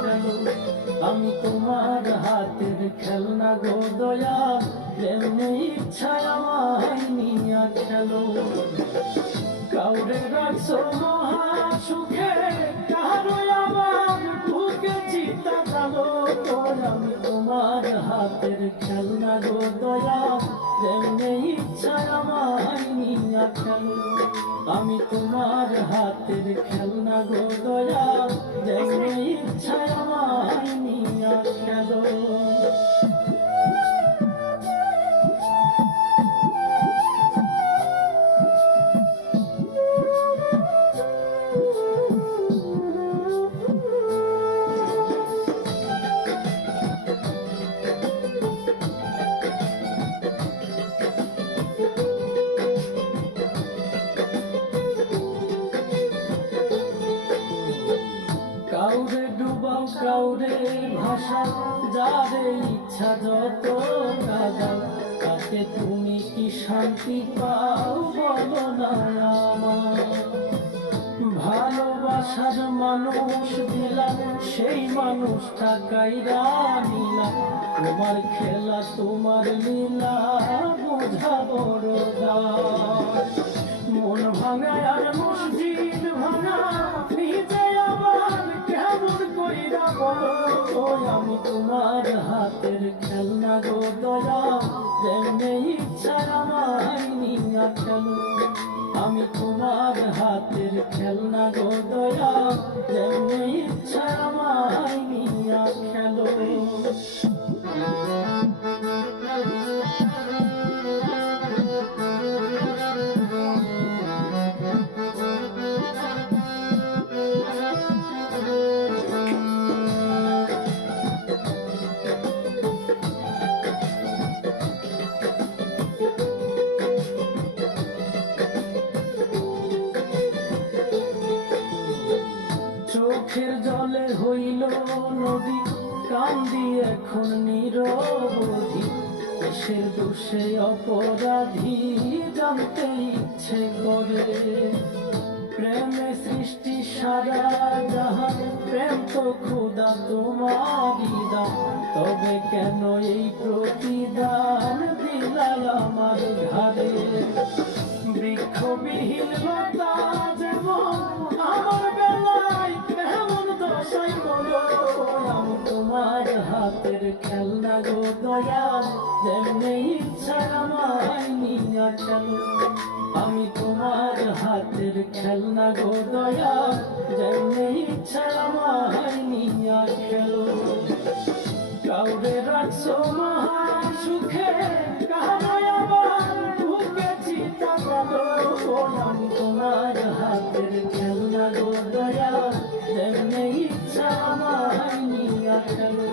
খেলো। আমি তোমার হাতের খেলনা গো দয়াল, যেমনি ইচ্ছা আমায় নিয়া খেলো। কাউরে রাখছো মহা সুখে, কারো আবার বুকে চিতা গেলো। আমি তোমার হাতের খেলনা গো দয়াল, যেমনি ইচ্ছা আমায় নিয়া খেলো। আমি তোমার হাতের খেলনা গো দয়াল, যেমনি ইচ্ছা আমায় নিয়া খেলো। কাউরে ডুবাও কাউরে ভাষা, যারে ইচ্ছা যত কাদাও, তাতে তুমি কি শান্তি পাও বলো না আমার। ভালোবাসার মানুষ দিলাম, সেই মানুষটা কাইরা নিলাম। তোমার খেলা তোমার লীলা বোঝা বড় দায়। মন ভাঙা আর মসজিদ ভাঙা, নিজে আবার কেমন কইরা বলো। আমি তোমার হাতের খেলনা গো দয়াল, যেমনি ইচ্ছা আমায় নিয়া খেলো। আমি তোমার হাতের খেলনা গো দয়াল, যেমনি ইচ্ছা আমায় নিয়া খেলো। চোখের জলে হইল নদী, কান্দি এখন নিরবধি। দেশের দোষে অপরাধী, জানতে ইচ্ছে করে। প্রেমে সৃষ্টি সারা জাহান, প্রেম তো খোদা তোমারই দান। তবে কেন এই প্রতিদান দিলাল আমার ঘাড়ে। বৃক্ষবিহীন লতা যেমন আমার বেলায় এমন দশাই বলো। আমি তোমার হাতের খেলনা গো দয়াল, যেমনি ইচ্ছা আমায় নিয়া খেলো। আমি তোমার হাতের খেলনা গো দয়াল, যেমনি ইচ্ছা আমায় নিয়া খেলো। কাউরে রাখছো মহা সুখে, কারো আবার বুকে চিতা গেলো। আমি তোমার হাতের খেলনা গো দয়াল, যেমনি ইচ্ছা আমায় নিয়া খেলো।